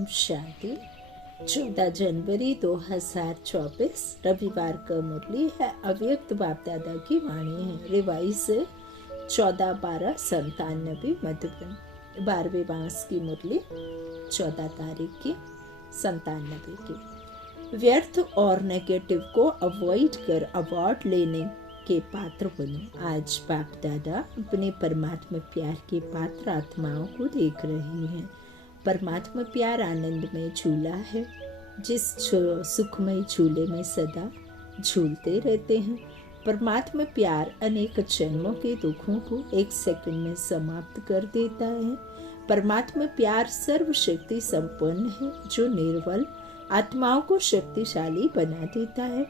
ओम शांति। 14 जनवरी 2024 रविवार का मुरली है। अव्यक्त बाप दादा की वाणी है। रिवाइज 14/12/97 मधुबन। 12वें मास की मुरली 14 तारीख की 97 की। व्यर्थ और नेगेटिव को अवॉइड कर अवार्ड लेने के पात्र बनो। आज बाप दादा अपने परमात्मा प्यार के पात्र आत्माओं को देख रहे हैं। परमात्मा प्यार आनंद में झूला है, जिस सुखमय झूले में सदा झूलते रहते हैं। परमात्मा प्यार अनेक जन्मों के दुखों को एक सेकंड में समाप्त कर देता है। परमात्मा प्यार सर्वशक्ति संपन्न है, जो निर्बल आत्माओं को शक्तिशाली बना देता है।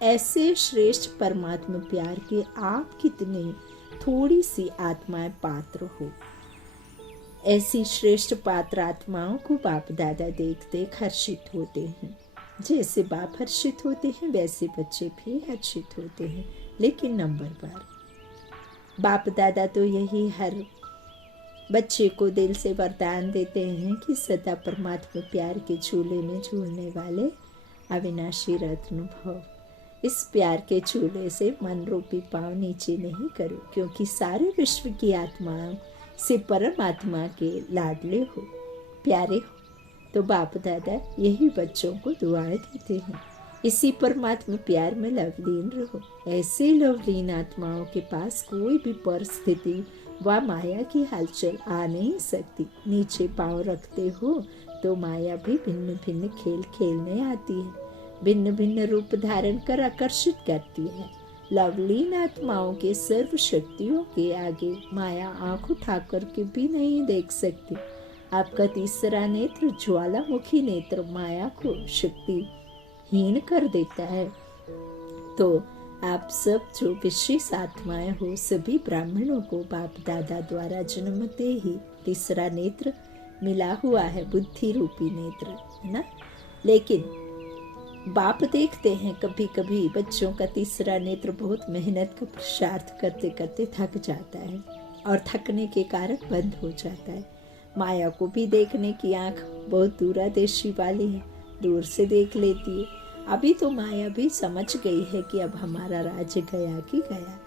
ऐसे श्रेष्ठ परमात्मा प्यार के आप कितने थोड़ी सी आत्माएं पात्र हो। ऐसी श्रेष्ठ पात्र आत्माओं को बाप दादा देखते हर्षित होते हैं। जैसे बाप हर्षित होते हैं वैसे बच्चे भी हर्षित होते हैं। लेकिन नंबर बार बाप दादा तो यही हर बच्चे को दिल से वरदान देते हैं कि सदा परमात्मा प्यार के झूले में झूलने वाले अविनाशी रत्न भव। इस प्यार के झूले से मन रूपी पाँव नीचे नहीं करो, क्योंकि सारे विश्व की आत्माओं से परमात्मा के लाडले हो, प्यारे हो। तो बाप दादा यही बच्चों को दुआएं देते हैं। इसी परमात्मा प्यार में लवलीन रहो। ऐसे लवलीन आत्माओं के पास कोई भी परिस्थिति व माया की हलचल आ नहीं सकती। नीचे पाँव रखते हो तो माया भी भिन्न भिन्न खेल खेलने आती है, भिन्न भिन्न रूप धारण कर आकर्षित करती है। लवलीन आत्माओं के सर्व शक्तियों के आगे माया आंख उठाकर के भी नहीं देख सकती। आपका तीसरा नेत्र ज्वालामुखी नेत्र माया को शक्तिहीन कर देता है। तो आप सब जो विशेष आत्माएं हो, सभी ब्राह्मणों को बाप दादा द्वारा जन्मते ही तीसरा नेत्र मिला हुआ है, बुद्धि रूपी नेत्र, है ना। लेकिन बाप देखते हैं कभी कभी बच्चों का तीसरा नेत्र बहुत मेहनत का पुरुषार्थ करते करते थक जाता है और थकने के कारण बंद हो जाता है। माया को भी देखने की आंख बहुत दूरदर्शी वाली है, दूर से देख लेती है। अभी तो माया भी समझ गई है कि अब हमारा राज्य गया कि गया।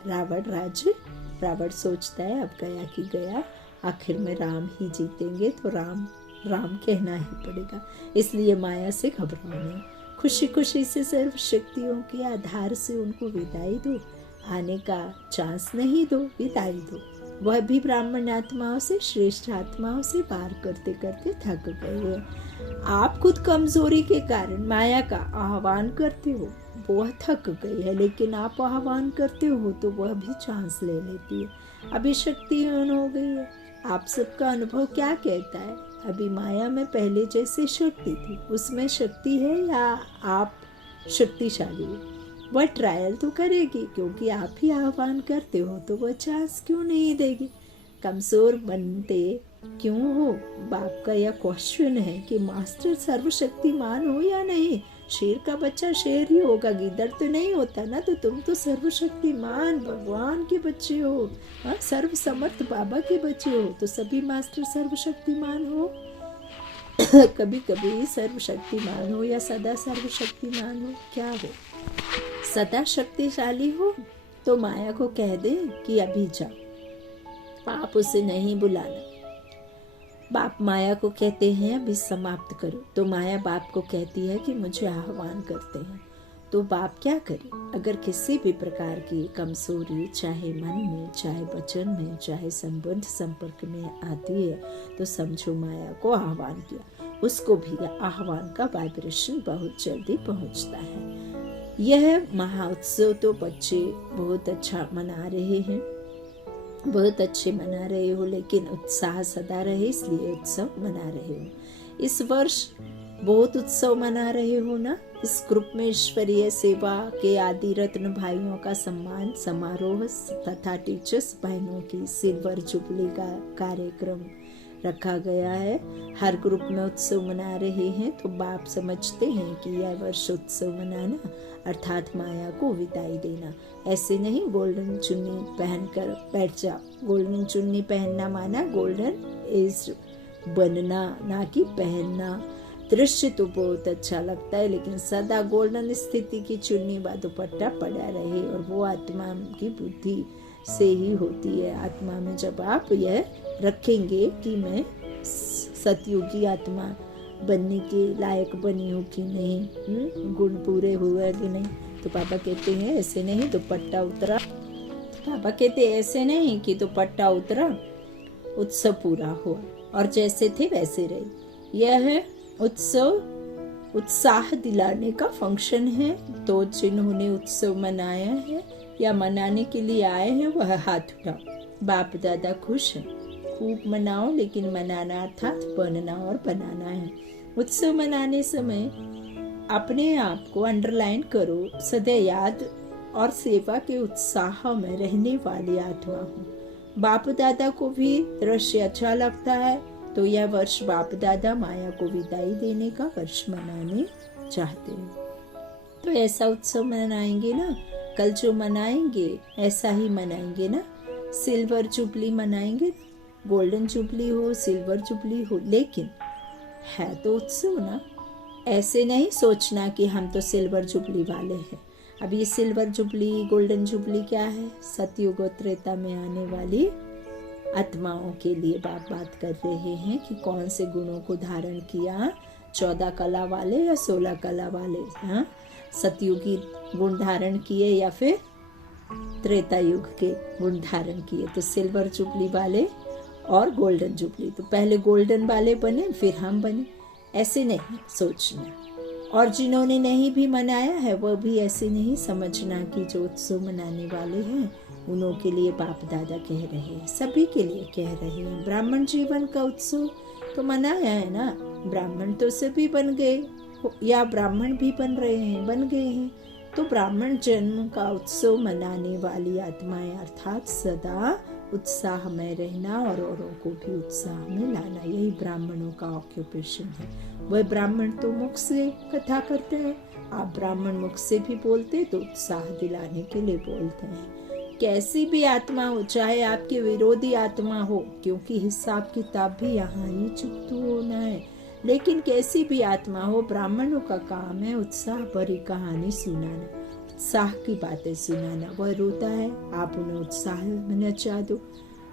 रावण सोचता है अब गया कि गया, आखिर में राम ही जीतेंगे, तो राम राम कहना ही पड़ेगा। इसलिए माया से घबराओ नहीं, खुशी खुशी से सर्व शक्तियों के आधार से उनको विदाई दो। आने का चांस नहीं दो, विदाई दो। वह भी ब्राह्मण आत्माओं से, श्रेष्ठ आत्माओं से पार करते करते थक गए हैं। आप खुद कमजोरी के कारण माया का आह्वान करते हो, वह थक गई है, लेकिन आप आह्वान करते हो तो वह भी चांस ले लेती है। अभी शक्तिहीन हो गई है। आप सबका अनुभव क्या कहता है? अभी माया में पहले जैसे शक्ति थी, उसमें शक्ति है या आप शक्तिशाली हो? वह ट्रायल तो करेगी, क्योंकि आप ही आह्वान करते हो, तो वह चांस क्यों नहीं देगी? कमजोर बनते क्यों हो? बाप का यह क्वेश्चन है कि मास्टर सर्वशक्तिमान हो या नहीं। शेर का बच्चा शेर ही होगा, गिद्दड़ तो नहीं होता ना। तो तुम तो सर्वशक्तिमान भगवान के बच्चे हो, सर्व समर्थ बाबा के बच्चे हो, तो सभी मास्टर सर्वशक्तिमान हो। कभी कभी सर्वशक्तिमान हो या सदा सर्वशक्तिमान हो? क्या हो? सदा शक्तिशाली हो तो माया को कह दे कि अभी जाओ, आप उसे नहीं बुलाना। बाप माया को कहते हैं अभी समाप्त करो, तो माया बाप को कहती है कि मुझे आह्वान करते हैं। तो बाप क्या करे? अगर किसी भी प्रकार की कमजोरी चाहे मन में, चाहे वचन में, चाहे संबंध संपर्क में आती है, तो समझो माया को आह्वान किया। उसको भी आह्वान का वाइब्रेशन बहुत जल्दी पहुंचता है। यह महाउत्सव तो बच्चे बहुत अच्छा मना रहे हैं, बहुत अच्छे मना रहे हो, लेकिन उत्साह सदा रहे, इसलिए उत्सव मना रहे हो। इस वर्ष बहुत उत्सव मना रहे हो ना। इस ग्रुप में ईश्वरीय सेवा के आदि रत्न भाइयों का सम्मान समारोह तथा टीचर्स बहनों की सिल्वर जुबली का कार्यक्रम रखा गया है। हर ग्रुप में उत्सव मना रहे हैं, तो बाप समझते हैं कि यह वर्ष उत्सव मनाना अर्थात माया को विदाई देना। ऐसे नहीं गोल्डन चुन्नी पहनकर बैठ जाओ। गोल्डन चुन्नी पहनना माना गोल्डन एज बनना, ना कि पहनना। दृश्य तो बहुत अच्छा लगता है, लेकिन सदा गोल्डन स्थिति की चुन्नी व दुपट्टा पड़ा रहे, और वो आत्मा की बुद्धि से ही होती है। आत्मा में जब आप यह रखेंगे कि मैं सतयुगी आत्मा बनने के लायक बनी हूँ कि नहीं, गुण पूरे हुए कि नहीं, तो पापा कहते हैं ऐसे नहीं दुपट्टा उतरा। पापा कहते हैं ऐसे नहीं कि दुपट्टा उतरा, उत्सव पूरा हुआ और जैसे थे वैसे रहे। यह उत्सव उत्साह दिलाने का फंक्शन है। तो जिन्होंने उत्सव मनाया है या मनाने के लिए आए हैं वह हाथ उठाओ। बाप दादा खुश हैं, खूब मनाओ, लेकिन मनाना अर्थात बनना और बनाना है। उत्सव मनाने समय अपने आप को अंडरलाइन करो, सदा याद और सेवा के उत्साह में रहने वाली आत्मा हूँ। बाप दादा को भी दृश्य अच्छा लगता है, तो यह वर्ष बाप दादा माया को विदाई देने का वर्ष मनाने चाहते हैं। तो ऐसा उत्सव मनाएंगे ना, कल जो मनाएंगे ऐसा ही मनाएंगे ना। सिल्वर जुबली मनाएंगे, गोल्डन जुबली हो, सिल्वर जुबली हो, लेकिन है तो उत्सव ना। ऐसे नहीं सोचना कि हम तो सिल्वर जुबली वाले हैं। अब ये सिल्वर जुबली गोल्डन जुबली क्या है? सतयुग और त्रेता में आने वाली आत्माओं के लिए बात कर रहे हैं कि कौन से गुणों को धारण किया, 14 कला वाले या 16 कला वाले, हाँ, सतयुगी गुण धारण किए या फिर त्रेता युग के गुण धारण किए। तो सिल्वर जुबली वाले और गोल्डन जुबली, तो पहले गोल्डन वाले बने फिर हम बने, ऐसे नहीं सोचना। और जिन्होंने नहीं भी मनाया है वह भी ऐसे नहीं समझना कि जो उत्सव मनाने वाले हैं उन्हों के लिए बाप दादा कह रहे हैं, सभी के लिए कह रहे हैं। ब्राह्मण जीवन का उत्सव तो मनाया है ना, ब्राह्मण तो सभी बन गए या ब्राह्मण भी बन रहे हैं, बन गए हैं। तो ब्राह्मण जन्म का उत्सव मनाने वाली आत्माएं अर्थात सदा उत्साह में रहना और औरों को भी उत्साह में लाना, यही ब्राह्मणों का ऑक्यूपेशन है। वह ब्राह्मण तो मुख से कथा करते हैं, आप ब्राह्मण मुख से भी बोलते तो उत्साह दिलाने के लिए बोलते हैं। कैसी भी आत्मा हो, चाहे आपके विरोधी आत्मा हो, क्योंकि हिसाब किताब भी यहाँ ही चुकतू होना है, लेकिन कैसी भी आत्मा हो, ब्राह्मणों का काम है उत्साह भरी कहानी सुनाना, उत्साह की बातें सुनाना। वह रोता है, आप उन्हें उत्साह में नचा दो।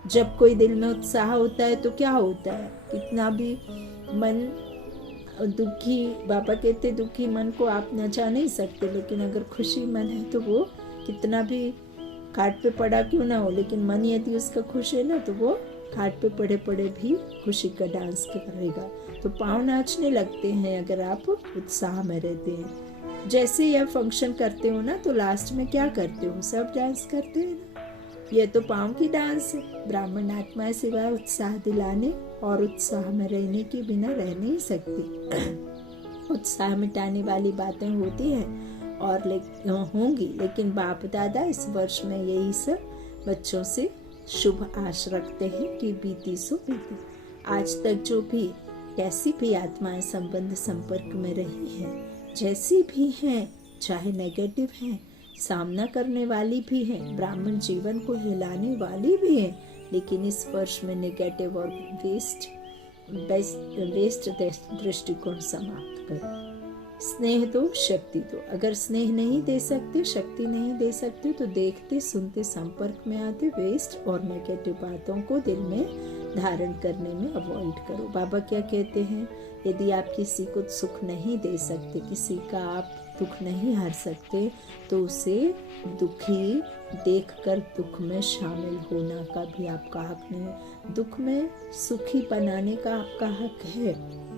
जब कोई दिल में उत्साह होता है तो क्या होता है, कितना भी मन दुखी, बाबा कहते दुखी मन को आप नचा नहीं सकते, लेकिन अगर खुशी मन है तो वो कितना भी खाट पे पड़ा क्यों ना हो, लेकिन मन यदि उसका खुश है ना तो वो खाट पे पड़े पड़े भी खुशी का डांस करेगा। तो पाँव नाचने लगते हैं अगर आप उत्साह में रहते हैं। जैसे यह फंक्शन करते हो ना तो लास्ट में क्या करते हो, सब डांस करते हैं ना। यह तो पाँव की डांस है। ब्राह्मण आत्मा सिवाय उत्साह दिलाने और उत्साह में रहने के बिना रह नहीं सकती। उत्साह मिटाने वाली बातें होती हैं और होंगी, लेकिन बाप दादा इस वर्ष में यही सब बच्चों से शुभ आश रखते हैं कि बीती सो बीती। आज तक जो भी कैसी भी आत्माएं संबंध संपर्क में रही हैं, जैसी भी हैं, चाहे नेगेटिव हैं, सामना करने वाली भी हैं, ब्राह्मण जीवन को हिलाने वाली भी हैं, लेकिन इस वर्ष में नेगेटिव और वेस्ट दृष्टिकोण समाप्त करो। स्नेह दो, शक्ति दो। अगर स्नेह नहीं दे सकते, शक्ति नहीं दे सकते, तो देखते सुनते संपर्क में आते वेस्ट और नेगेटिव बातों को दिल में धारण करने में अवॉइड करो। बाबा क्या कहते हैं, यदि आप किसी को सुख नहीं दे सकते, किसी का आप दुख नहीं हर सकते, तो उसे दुखी देखकर दुख में शामिल होना का भी आपका हक नहीं। दुख में सुखी बनाने का आपका हक है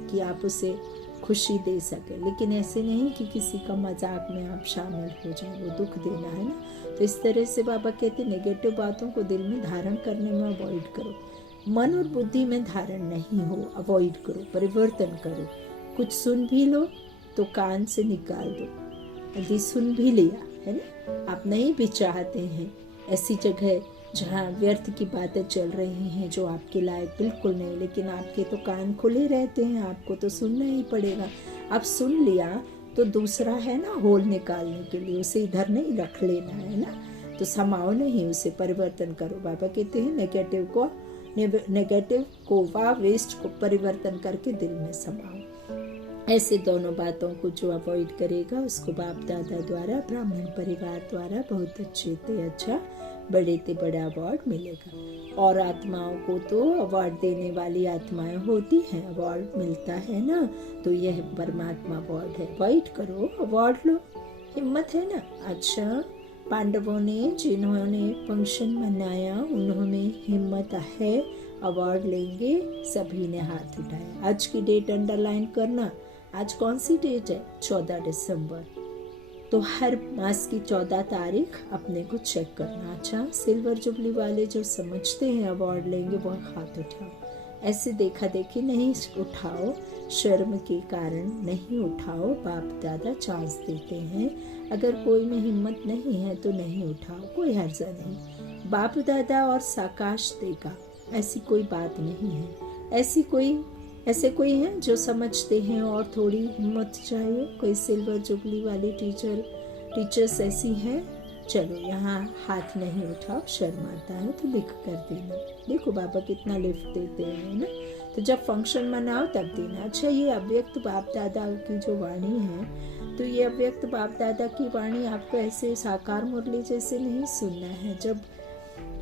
कि आप उसे खुशी दे सके, लेकिन ऐसे नहीं कि किसी का मजाक में आप शामिल हो जाए, वो दुख देना है ना। तो इस तरह से बाबा कहते नेगेटिव बातों को दिल में धारण करने में अवॉइड करो। मन और बुद्धि में धारण नहीं हो, अवॉइड करो, परिवर्तन करो। कुछ सुन भी लो तो कान से निकाल दो। यदि सुन भी लिया है ना, आप नहीं भी चाहते हैं ऐसी जगह जहाँ व्यर्थ की बातें चल रही हैं जो आपके लायक बिल्कुल नहीं, लेकिन आपके तो कान खुले रहते हैं, आपको तो सुनना ही पड़ेगा। आप सुन लिया तो दूसरा है ना होल निकालने के लिए, उसे इधर नहीं रख लेना है ना, तो समाओ नहीं, उसे परिवर्तन करो। बाबा कहते हैं नेगेटिव को व वेस्ट को परिवर्तन करके दिल में समाओ। ऐसे दोनों बातों को जो अवॉइड करेगा उसको बाप दादा द्वारा, ब्राह्मण परिवार द्वारा बहुत अच्छे से अच्छा, बड़े से बड़ा अवार्ड मिलेगा। और आत्माओं को तो अवार्ड देने वाली आत्माएं होती हैं, अवार्ड मिलता है ना, तो यह परमात्मा अवार्ड है। अवॉइड करो, अवार्ड लो, हिम्मत है ना। अच्छा, पांडवों ने जिन्होंने फंक्शन मनाया उन्होंने हिम्मत है, अवार्ड लेंगे, सभी ने हाथ उठाया। आज की डेट अंडरलाइन करना, आज कौन सी डेट है? 14 दिसंबर। तो हर मास की 14 तारीख अपने को चेक करना। अच्छा, सिल्वर जुबली वाले जो समझते हैं अवार्ड लेंगे वो हाथ उठाओ। ऐसे देखा देखी नहीं उठाओ, शर्म के कारण नहीं उठाओ, बाप दादा चांस देते हैं। अगर कोई में हिम्मत नहीं है तो नहीं उठाओ, कोई हर्जा नहीं। बाप दादा और साकाश देगा, ऐसी कोई बात नहीं है। ऐसे कोई हैं जो समझते हैं और थोड़ी हिम्मत चाहिए। कोई सिल्वर जुबली वाली टीचर्स ऐसी हैं, चलो यहाँ हाथ नहीं उठाओ, शर्म आता है तो लिख कर देना। देखो बाबा कितना लिफ्ट देते हैं ना। तो जब फंक्शन मनाओ तब देना। अच्छा, ये अव्यक्त बाप दादा की जो वाणी है, तो ये अव्यक्त बाप दादा की वाणी आपको ऐसे साकार मुरली जैसे नहीं सुनना है। जब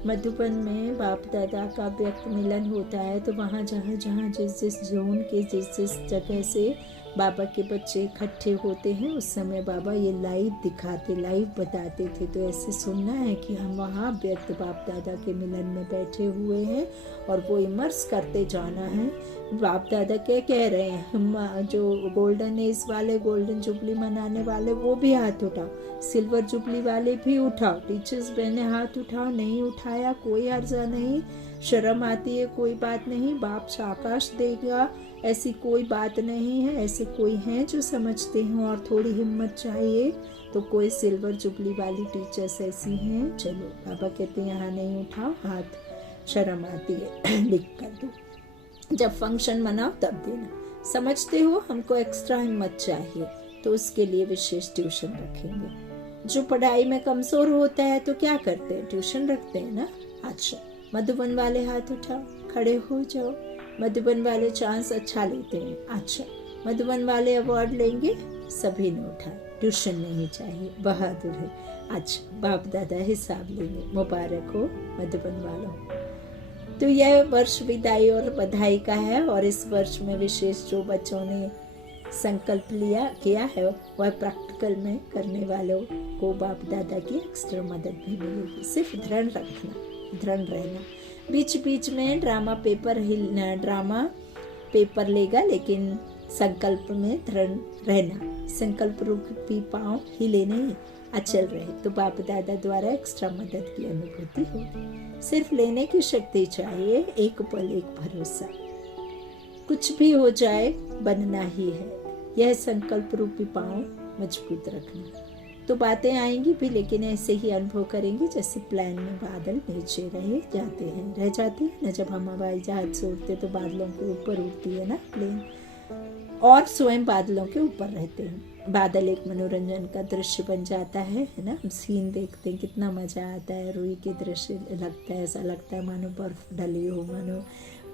मधुबन में बाप दादा का व्यक्त मिलन होता है तो वहाँ जहाँ जहाँ जिस जोन के जिस जगह से बाबा के बच्चे इकट्ठे होते हैं उस समय बाबा ये लाइव दिखाते, लाइव बताते थे। तो ऐसे सुनना है कि हम वहाँ व्यक्त बाप दादा के मिलन में बैठे हुए हैं और वो इमर्स करते जाना है। बाप दादा क्या कह रहे हैं, हम जो गोल्डन एज वाले, गोल्डन जुबली मनाने वाले वो भी हाथ उठाओ, सिल्वर जुबली वाले भी उठाओ, टीचर्स बहने हाथ उठाओ। नहीं उठाया कोई हर्जा नहीं, शर्म आती है कोई बात नहीं, बाप साकाश देगा, ऐसी कोई बात नहीं है। ऐसे कोई हैं जो समझते हैं और थोड़ी हिम्मत चाहिए, तो कोई सिल्वर जुबली वाली टीचर्स ऐसी हैं। चलो बाबा कहते हैं यहाँ नहीं उठाओ हाथ, शर्म आती है, लिख कर दो। जब फंक्शन मनाओ तब देना। समझते हो हमको एक्स्ट्रा हिम्मत चाहिए तो उसके लिए विशेष ट्यूशन रखेंगे। जो पढ़ाई में कमजोर होता है तो क्या करते हैं, ट्यूशन रखते हैं ना। अच्छा, मधुबन वाले हाथ उठाओ, खड़े हो जाओ। मधुबन वाले चांस अच्छा लेते हैं। अच्छा, मधुबन वाले अवार्ड लेंगे, सभी ने उठाया, ट्यूशन नहीं चाहिए, बहादुर है। अच्छा, बाप दादा हिसाब लेंगे, मुबारक हो मधुबन वालों। तो यह वर्ष विदाई और बधाई का है और इस वर्ष में विशेष जो बच्चों ने संकल्प किया है वह प्रैक्टिकल में करने वालों को बाप दादा की एक्स्ट्रा मदद भी मिलेगी। सिर्फ दृढ़ रखना, दृढ़ रहना। बीच बीच में ड्रामा पेपर लेगा, लेकिन संकल्प में दृढ़ रहना। संकल्प रूपी पांव हिले नहीं, अचल रहे तो बाप दादा द्वारा एक्स्ट्रा मदद की अनुभूति होगी। सिर्फ लेने की शक्ति चाहिए, एक पल एक भरोसा। कुछ भी हो जाए बनना ही है, यह संकल्प रूपी पांव मजबूत रखना। तो बातें आएंगी भी, लेकिन ऐसे ही अनुभव करेंगे जैसे प्लेन में बादल नीचे रह जाते हैं ना। जब हम हवाई जहाज से उड़ते तो बादलों के ऊपर उड़ती है ना प्लेन, और स्वयं बादलों के ऊपर रहते हैं। बादल एक मनोरंजन का दृश्य बन जाता है ना। हम सीन देखते हैं, कितना मजा आता है, रुई के दृश्य लगता है, ऐसा लगता है मानो बर्फ डली हो, मानो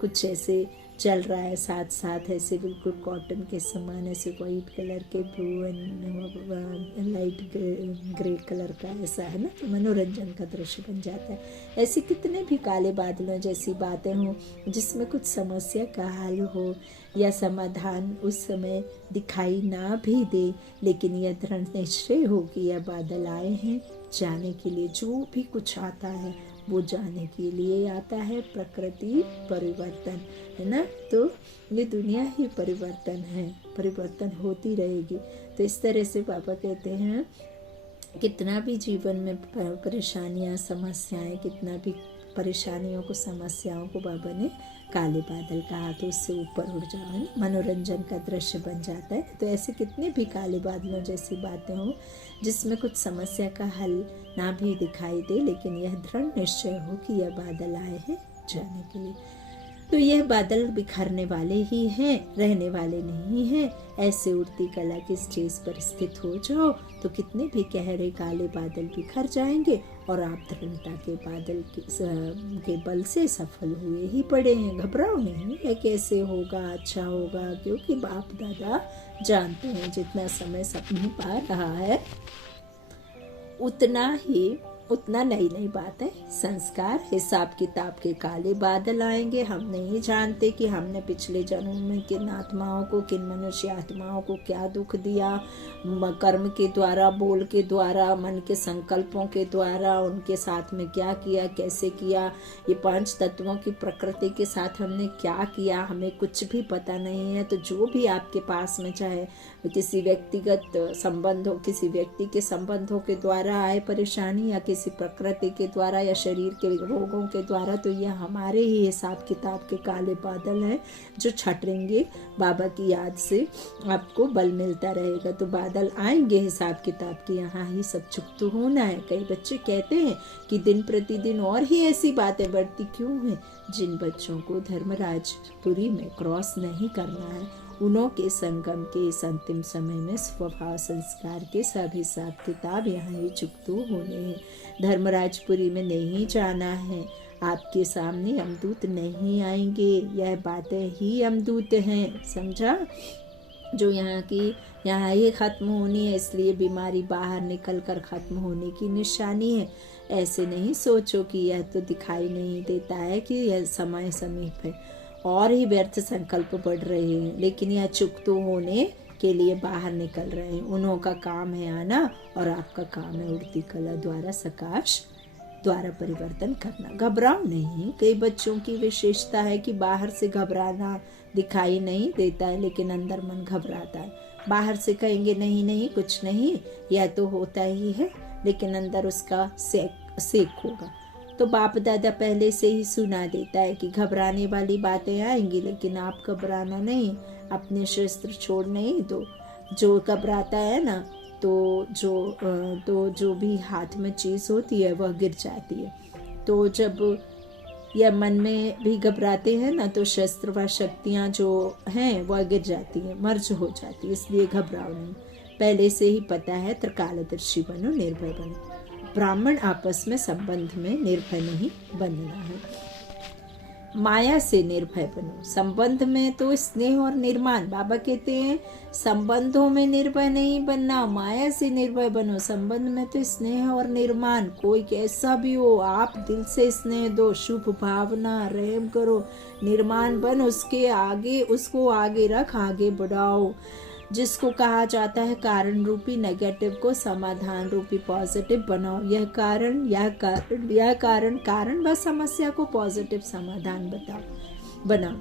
कुछ ऐसे चल रहा है साथ साथ, ऐसे बिल्कुल कॉटन के समान, ऐसे वाइट कलर के, blue and light grey colour का, ऐसा है ना। तो मनोरंजन का दृश्य बन जाता है। ऐसे कितने भी काले बादलों जैसी बातें हों जिसमें कुछ समस्या का हल हो या समाधान उस समय दिखाई ना भी दे, लेकिन यह दृढ़ निश्चय हो कि यह बादल आए हैं जाने के लिए। जो भी कुछ आता है वो जाने के लिए आता है। प्रकृति परिवर्तन है ना, तो ये दुनिया ही परिवर्तन है, परिवर्तन होती रहेगी। तो इस तरह से पापा कहते हैं कितना भी जीवन में परेशानियां, समस्याएं, कितना भी परेशानियों को, समस्याओं को बाबा ने काले बादल कहा तो उससे ऊपर उड़ जाओ, है ना, मनोरंजन का दृश्य बन जाता है। तो ऐसे कितने भी काले बादलों जैसी बातें हों जिसमें कुछ समस्या का हल ना भी दिखाई दे, लेकिन यह दृढ़ निश्चय हो कि यह बादल आए हैं जाने के लिए। तो यह बादल बिखरने वाले ही हैं, रहने वाले नहीं हैं। ऐसे उड़ती कला के स्टेज पर स्थित हो जाओ तो कितने भी गहरे काले बादल बिखर जाएंगे और आप दृढ़ता के बादल के बल से सफल हुए ही पड़े हैं। घबराओ नहीं, यह कैसे होगा, अच्छा होगा, क्योंकि बाप दादा जानते हैं जितना समय सपने पा रहा है उतना नई नई बात है। संस्कार, हिसाब किताब के काले बादल आएंगे। हम नहीं जानते कि हमने पिछले जन्म में किन आत्माओं को, किन मनुष्य आत्माओं को क्या दुख दिया, कर्म के द्वारा, बोल के द्वारा, मन के संकल्पों के द्वारा उनके साथ में क्या किया, कैसे किया। ये 5 तत्वों की प्रकृति के साथ हमने क्या किया, हमें कुछ भी पता नहीं है। तो जो भी आपके पास में, चाहे किसी व्यक्तिगत संबंध हो, किसी व्यक्ति के संबंधों के द्वारा आए परेशानी, या किसी प्रकृति के द्वारा या शरीर के रोगों के द्वारा, तो यह हमारे ही हिसाब किताब के काले बादल हैं जो छटरेंगे। बाबा की याद से आपको बल मिलता रहेगा। तो बादल आएंगे हिसाब किताब की, यहाँ ही सब चुप तो होना है। कई बच्चे कहते हैं कि दिन प्रतिदिन और ही ऐसी बातें बढ़ती क्यों हैं। जिन बच्चों को धर्मराजपुरी में क्रॉस नहीं करना है, उनों के संगम के इस अंतिम समय में स्वभाव संस्कार के सब हिसाब किताब यहाँ ही चुकतो होने हैं। धर्मराजपुरी में नहीं जाना है। आपके सामने अमदूत नहीं आएंगे, यह बातें ही अमदूत हैं, समझा। जो यहाँ ही खत्म होनी है, इसलिए बीमारी बाहर निकल कर खत्म होने की निशानी है। ऐसे नहीं सोचो कि यह तो दिखाई नहीं देता है कि यह समय समीप है और ही व्यर्थ संकल्प बढ़ रहे हैं, लेकिन यह चुकतो होने के लिए बाहर निकल रहे हैं। उन्हों का काम है आना और आपका काम है उड़ती कला द्वारा सकाश द्वारा परिवर्तन करना। घबराओ नहीं। कई बच्चों की विशेषता है कि बाहर से घबराना दिखाई नहीं देता है, लेकिन अंदर मन घबराता है। बाहर से कहेंगे नहीं नहीं कुछ नहीं, यह तो होता ही है, लेकिन अंदर उसका सेक होगा। तो बाप दादा पहले से ही सुना देता है कि घबराने वाली बातें आएंगी, लेकिन आप घबराना नहीं, अपने शस्त्र छोड़ने ही दो। जो घबराता है ना, तो जो भी हाथ में चीज़ होती है वह गिर जाती है। तो जब यह मन में भी घबराते हैं ना, तो शस्त्र व शक्तियाँ जो हैं वह गिर जाती हैं, मर्ज हो जाती है। इसलिए घबराओ नहीं, पहले से ही पता है। त्रिकालदर्शी बनो, निर्भय बनो। ब्राह्मण आपस में संबंध में निर्भय नहीं बनना है, माया से निर्भय बनो। संबंध में तो स्नेह और निर्माण, बाबा कहते हैं संबंधों में निर्भय नहीं बनना, माया से निर्भय बनो। संबंध में तो स्नेह और निर्माण, कोई कैसा भी हो, आप दिल से स्नेह दो, शुभ भावना, रहम करो, निर्माण बन, उसके आगे, उसको आगे रख, आगे बढ़ाओ। जिसको कहा जाता है कारण रूपी नेगेटिव को समाधान रूपी पॉजिटिव बनाओ। यह कारण व समस्या को पॉजिटिव समाधान बनाओ।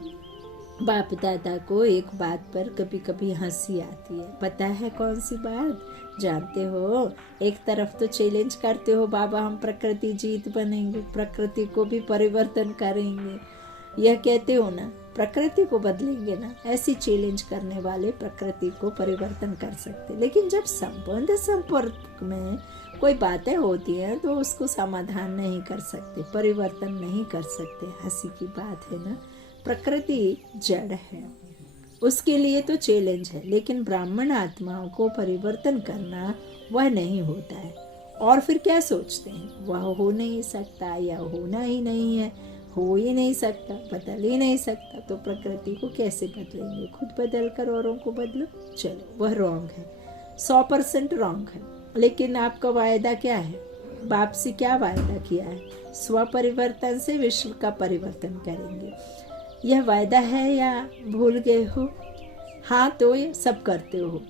बाप दादा को एक बात पर कभी कभी हंसी आती है, पता है कौन सी बात? जानते हो, एक तरफ तो चैलेंज करते हो बाबा हम प्रकृति जीत बनेंगे, प्रकृति को भी परिवर्तन करेंगे, यह कहते हो ना, प्रकृति को बदलेंगे ना। ऐसी चैलेंज करने वाले प्रकृति को परिवर्तन कर सकते, लेकिन जब संबंध संपर्क में कोई बातें होती हैं तो उसको समाधान नहीं कर सकते, परिवर्तन नहीं कर सकते। हंसी की बात है ना, प्रकृति जड़ है, उसके लिए तो चैलेंज है, लेकिन ब्राह्मण आत्माओं को परिवर्तन करना वह नहीं होता है। और फिर क्या सोचते हैं, वह हो नहीं सकता या होना ही नहीं है, हो ही नहीं सकता, बदल ही नहीं सकता, तो प्रकृति को कैसे बदलेंगे? खुद बदल कर औरों को बदलो। चलो, वह रॉन्ग है, 100% रॉन्ग है। लेकिन आपका वायदा क्या है? बाप से क्या वायदा किया है? स्व परिवर्तन से विश्व का परिवर्तन करेंगे। यह वायदा है या भूल गए हो? हाँ, तो ये सब करते हो।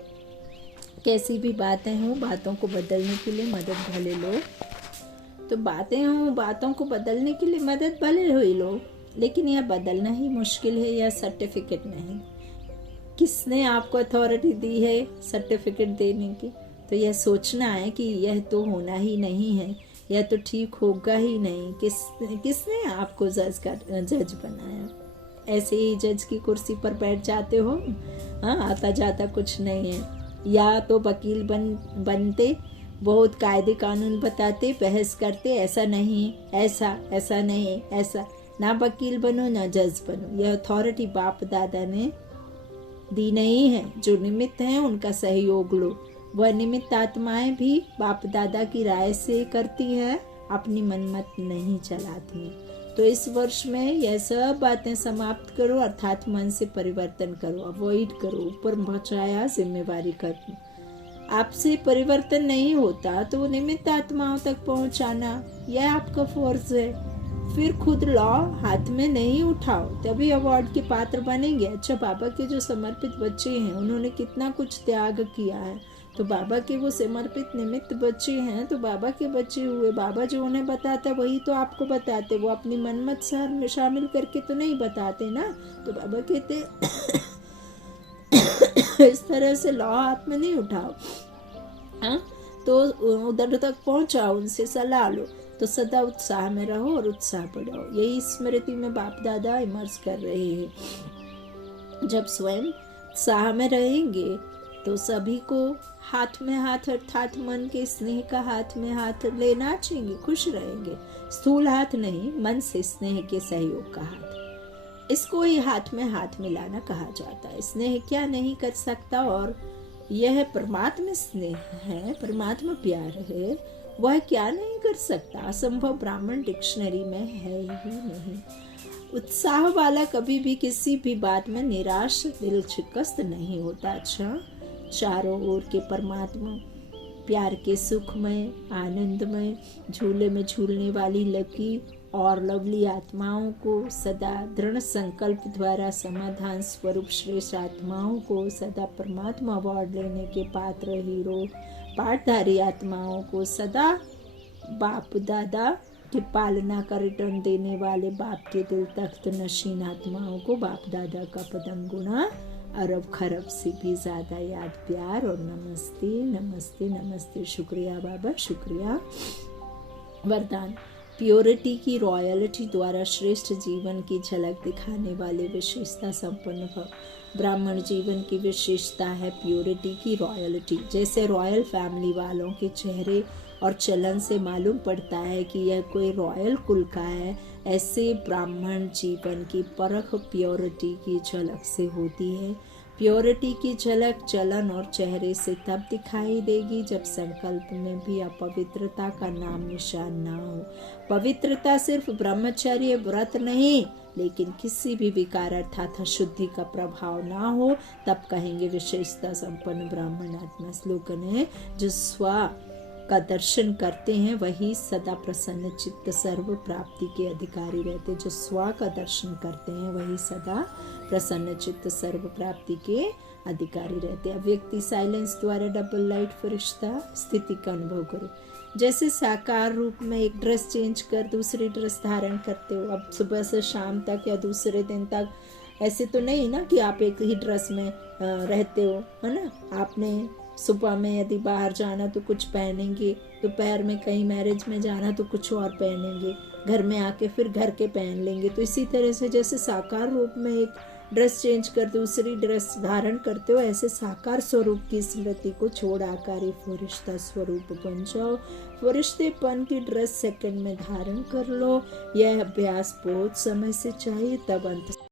कैसी भी बातें हों, बातों को बदलने के लिए मदद भले लो, तो बातें हों, बातों को बदलने के लिए मदद भले हुई लो, लेकिन यह बदलना ही मुश्किल है, यह सर्टिफिकेट नहीं। किसने आपको अथॉरिटी दी है सर्टिफिकेट देने की? तो यह सोचना है कि यह तो होना ही नहीं है, यह तो ठीक होगा ही नहीं। किसने आपको जज बनाया? ऐसे ही जज की कुर्सी पर बैठ जाते हो, हाँ, आता जाता कुछ नहीं है। या तो वकील बनते, बहुत कायदे कानून बताते, बहस करते, ऐसा नहीं, ऐसा नहीं, ऐसा, ना वकील बनो ना जज बनो। यह अथॉरिटी बाप दादा ने दी नहीं है। जो निमित्त हैं उनका सहयोग लो। वह निमित्त आत्माएं भी बाप दादा की राय से करती हैं, अपनी मनमत नहीं चलाती हैं। तो इस वर्ष में यह सब बातें समाप्त करो, अर्थात मन से परिवर्तन करो, अवॉइड करो, ऊपर पहुंचाया जिम्मेवारी करो। आपसे परिवर्तन नहीं होता तो निमित्त आत्माओं तक पहुंचाना यह आपका फर्ज है। फिर खुद लॉ हाथ में नहीं उठाओ, तभी अवार्ड के पात्र बनेंगे। अच्छा, बाबा के जो समर्पित बच्चे हैं उन्होंने कितना कुछ त्याग किया है, तो बाबा के वो समर्पित निमित्त बच्चे हैं, तो बाबा के बच्चे हुए। बाबा जो उन्हें बताता वही तो आपको बताते, वो अपनी मनमत शामिल करके तो नहीं बताते ना। तो बाबा कहते इस तरह से लॉ हाथ में नहीं उठाओ, हाँ, तो उधर तक पहुंचाओ, उनसे सलाह लो। तो सदा उत्साह में रहो और उत्साह बढ़ाओ। यही स्मृति में बाप दादा इमर्ज कर रहे हैं। जब स्वयं उत्साह में रहेंगे तो सभी को हाथ में हाथ, अर्थात मन के स्नेह का हाथ में हाथ ले नाचेंगे, खुश रहेंगे। स्थूल हाथ नहीं, मन से स्नेह के सहयोग का हाथ, इसको ही हाथ में हाथ मिलाना कहा जाता है। स्नेह क्या नहीं कर सकता, और यह परमात्मा स्नेह है, परमात्मा प्यार है, वह क्या नहीं कर सकता। असंभव ब्राह्मण डिक्शनरी में है ही नहीं। उत्साह वाला कभी भी किसी भी बात में निराश, दिल शिकस्त नहीं होता। अच्छा, चारों ओर के परमात्मा प्यार के सुखमय, आनंदमय झूले में झूलने वाली लकी और लवली आत्माओं को सदा दृढ़ संकल्प द्वारा समाधान स्वरूप श्रेष्ठ आत्माओं को सदा परमात्मा अवार्ड लेने के पात्र हीरो पाठधारी आत्माओं को सदा बाप दादा की पालना का रिटर्न देने वाले बाप के दिल तख्त नशीन आत्माओं को बाप दादा का पदम गुना अरब खरब से भी ज़्यादा याद, प्यार और नमस्ते नमस्ते नमस्ते। शुक्रिया बाबा, शुक्रिया। वरदान, प्योरिटी की रॉयल्टी द्वारा श्रेष्ठ जीवन की झलक दिखाने वाले विशेषता संपन्न भव। ब्राह्मण जीवन की विशेषता है प्योरिटी की रॉयल्टी। जैसे रॉयल फैमिली वालों के चेहरे और चलन से मालूम पड़ता है कि यह कोई रॉयल कुल का है, ऐसे ब्राह्मण जीवन की परख प्योरिटी की झलक से होती है। प्योरिटी की झलक चलन और चेहरे से तब दिखाई देगी जब संकल्प में भी अपवित्रता का नाम निशान ना हो। पवित्रता सिर्फ ब्रह्मचर्य व्रत नहीं, लेकिन किसी भी विकार अर्थात अशुद्धि का प्रभाव ना हो, तब कहेंगे विशेषता संपन्न ब्राह्मण आत्मा। स्लोगन है, जो स्व का दर्शन करते हैं वही सदा प्रसन्न चित्त सर्व प्राप्ति के अधिकारी रहते। जो स्व का दर्शन करते हैं वही सदा प्रसन्न चित्त सर्व प्राप्ति के अधिकारी रहते। अब व्यक्ति साइलेंस द्वारा डबल लाइट फरिश्ता स्थिति का अनुभव करो। जैसे साकार रूप में एक ड्रेस चेंज कर दूसरी ड्रेस धारण करते हो, अब सुबह से शाम तक या दूसरे दिन तक, ऐसे तो नहीं ना कि आप एक ही ड्रेस में रहते हो, है ना। आपने सुबह में यदि बाहर जाना तो कुछ पहनेंगे, दोपहर में कहीं मैरिज में जाना तो कुछ और पहनेंगे, घर में आके फिर घर के पहन लेंगे। तो इसी तरह से जैसे साकार रूप में एक ड्रेस चेंज कर दूसरी ड्रेस धारण करते हो, ऐसे साकार स्वरूप की स्मृति को छोड़ आकारी फरिश्ता स्वरूप बन जाओ। फरिश्तेपन की ड्रेस सेकंड में धारण कर लो। यह अभ्यास बहुत समय से चाहिए, तब अंत